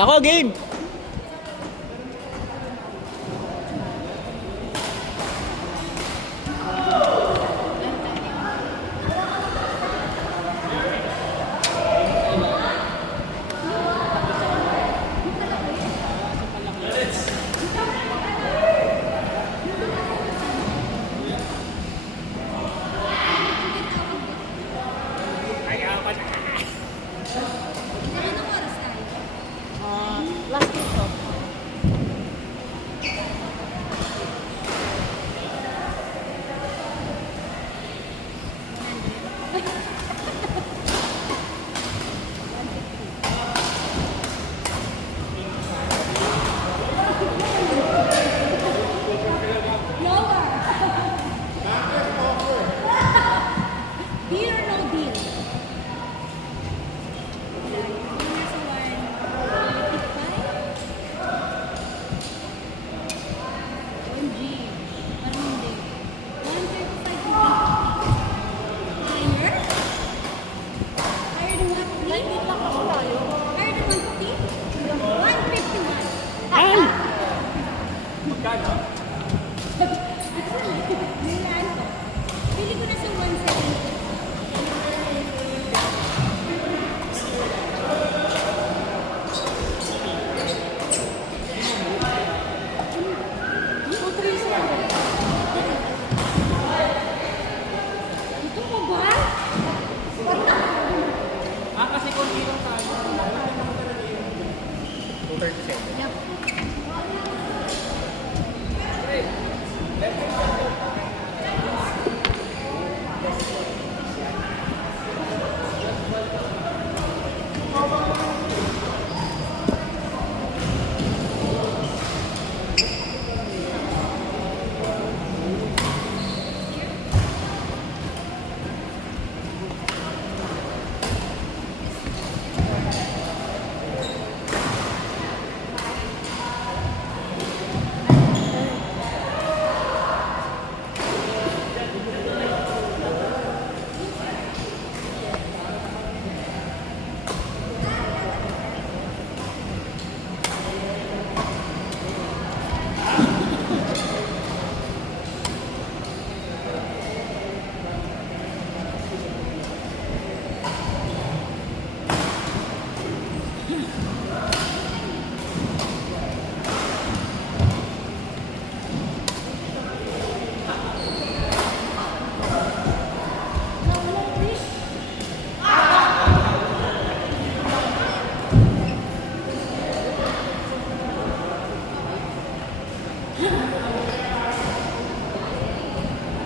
Ako, game! Last week to. Deal or no deal? OMG. Parang hindi. 135. Higher? Higher than 150? Nandito lang kasi tayo. Higher than 150? 151. Ay! Nilaan ko. Pili ko na sa 170. Ito mo ba? Kasi konti lang tayo. 237. Yep.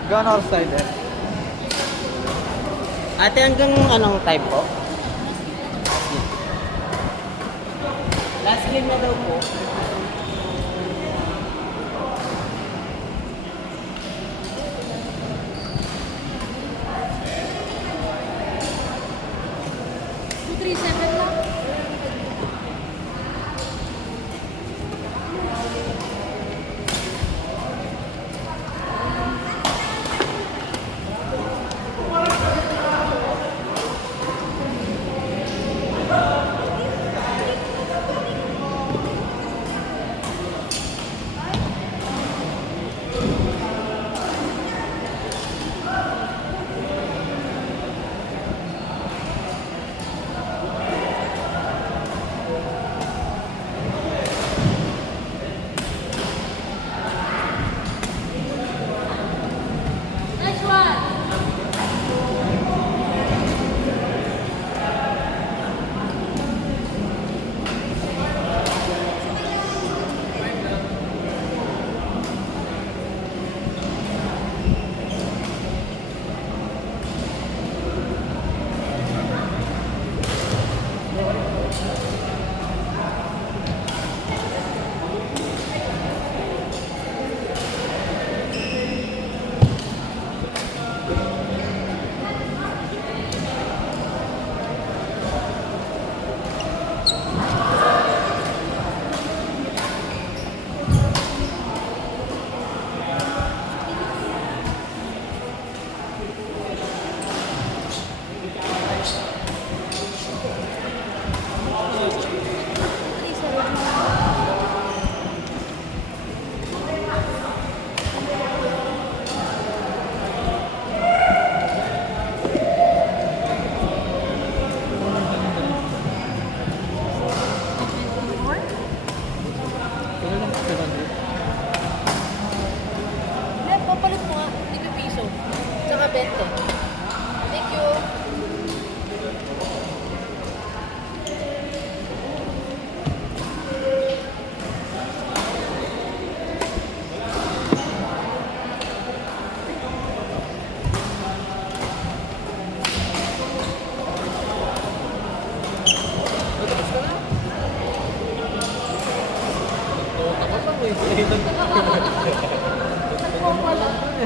Gun or slider? Ate, hanggang anong type po? Last game na daw po. Two, three, seven lang.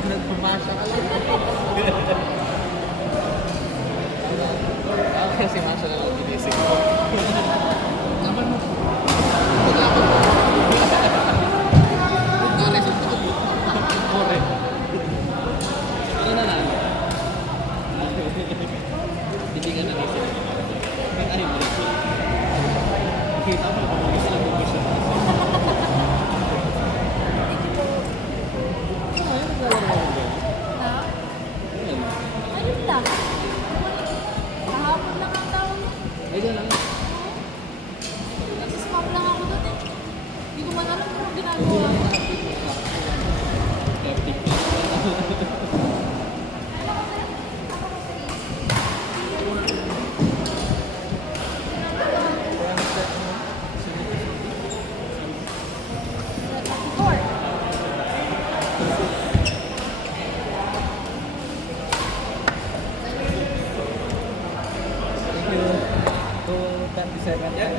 Nagpumasya ka lang. Okay, si Masha na lang ginising ko. Laban mo. Laban mo. Dali, suntok. Kore. Ano na lang? Hindi ka nanisip. Ay, balik mo. Kita mo, isa lang yung mission. Ha? Ayun lang. Kahapon lang ang tao niya. Ay, dyan lang. Nagsismap lang ako doon eh. Hindi ko man alam kung anong ginagawa. Epic. Thank you. 2:37.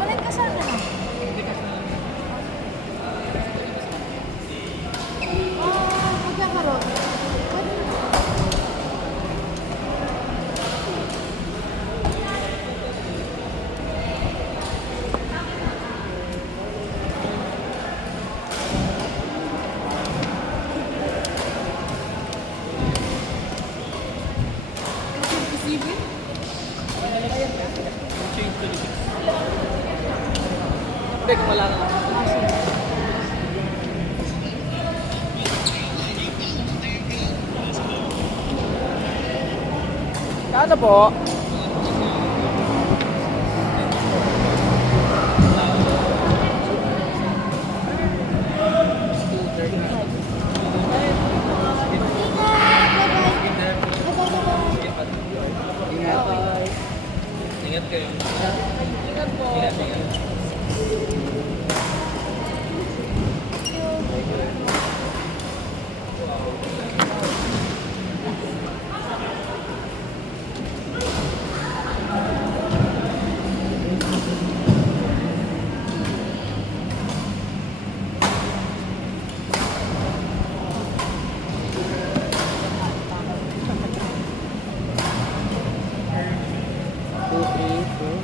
Balik ka sana. Magkakaroon. Pwede na. Isipin? Change to the 6. Hindi, kung wala na lang. Kano po? Ingat kayo. Ingat po. Ingat, ingat. Two, three, four.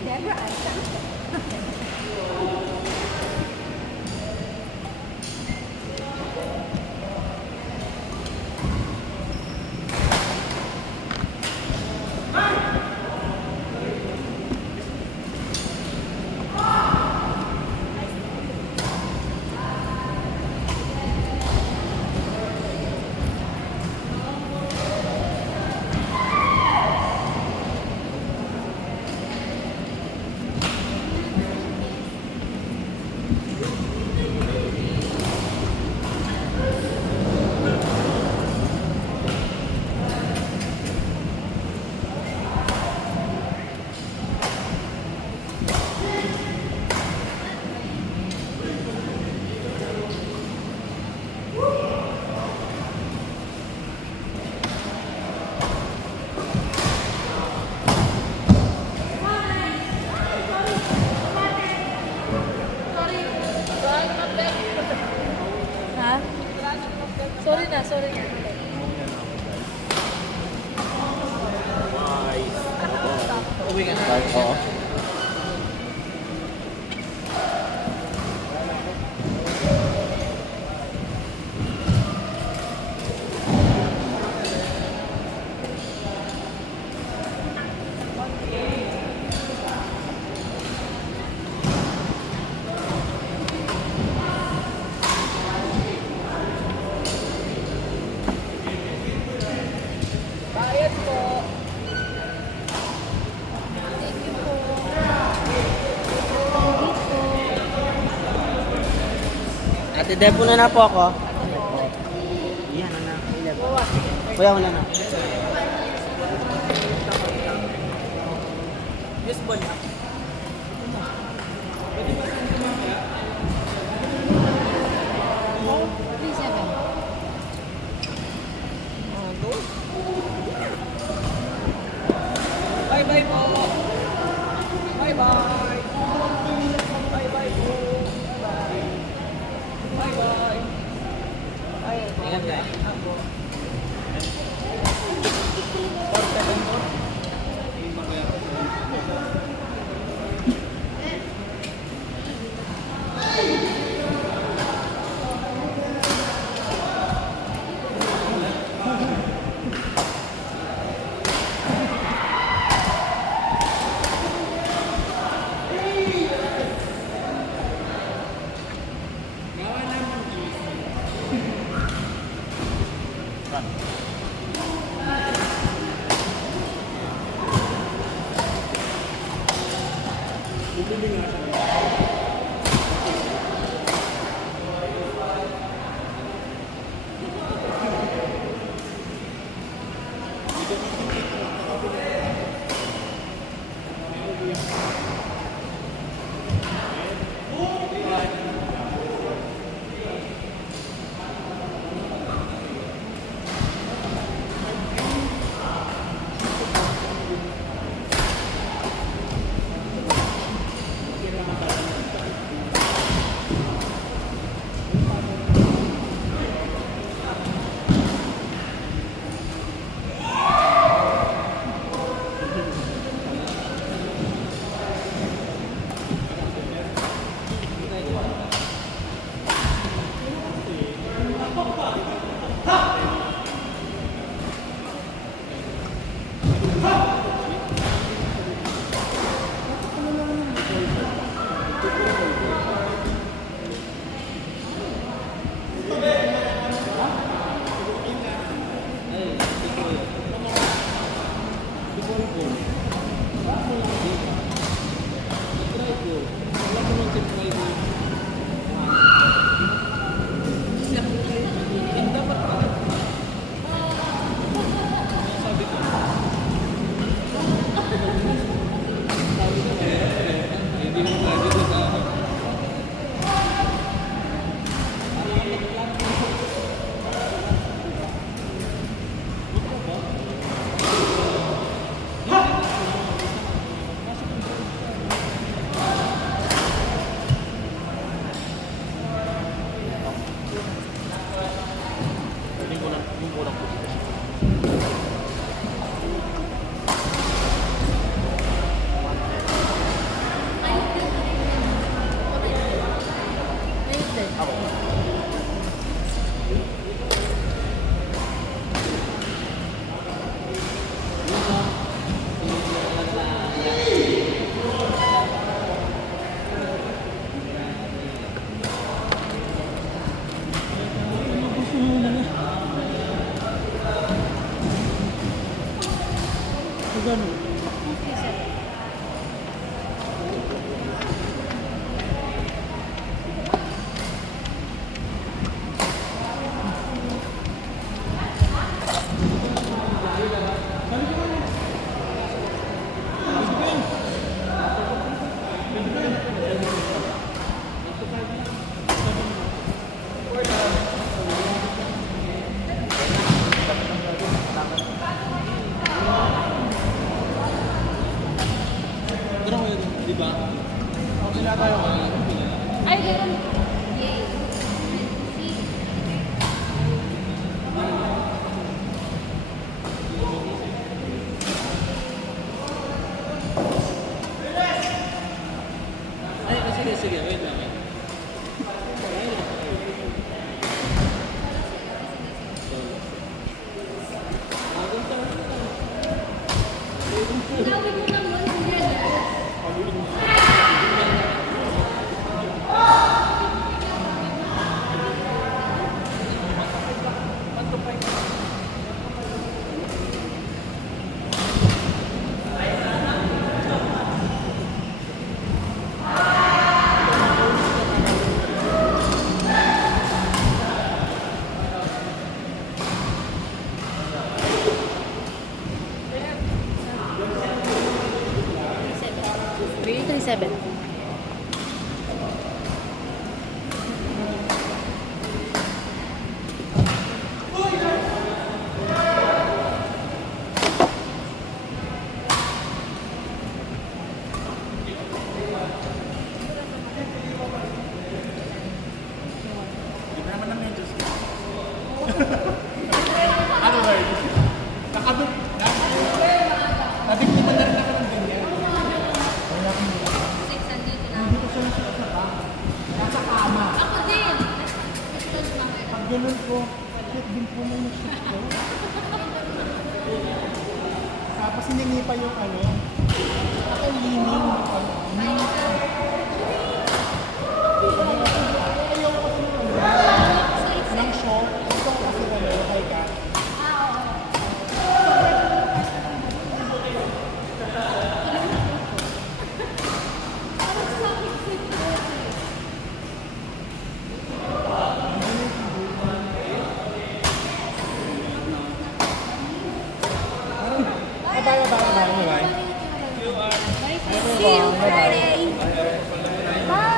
Deborah, asa? Depo na po ako. Yan na. Kuya, wala na. Yes, ball. 37. Bye-bye po. Bye-bye. Bye-bye po. Bye-bye. Ingat ka. Ay, ganun. Yay. See? Ay, sige, sige. Wait lang. Tinawid mo lang 100. 337. Hindi naman ng medyos. Ano ba yun? Nakabit. Nabiktiman na rin ako ng ganyan. Wala ko nila. 600 na. Hindi ko siya nasuot sa bag. Nasa kama. Ako din. Ito lang ito. Pag ganun ko, kahit din po may nasuot ko. Tapos hiningi pa yung ano, ako lining. Ayaw ko kasi ng ano, ng short. Ito kasi ano, kay ka. Bye. See you Friday. Bye.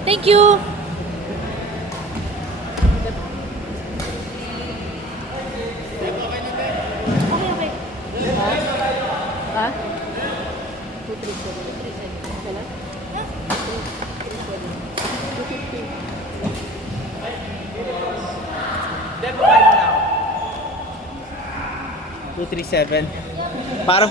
Thank you. Okay. Ha? 237. Wala? 237. Parang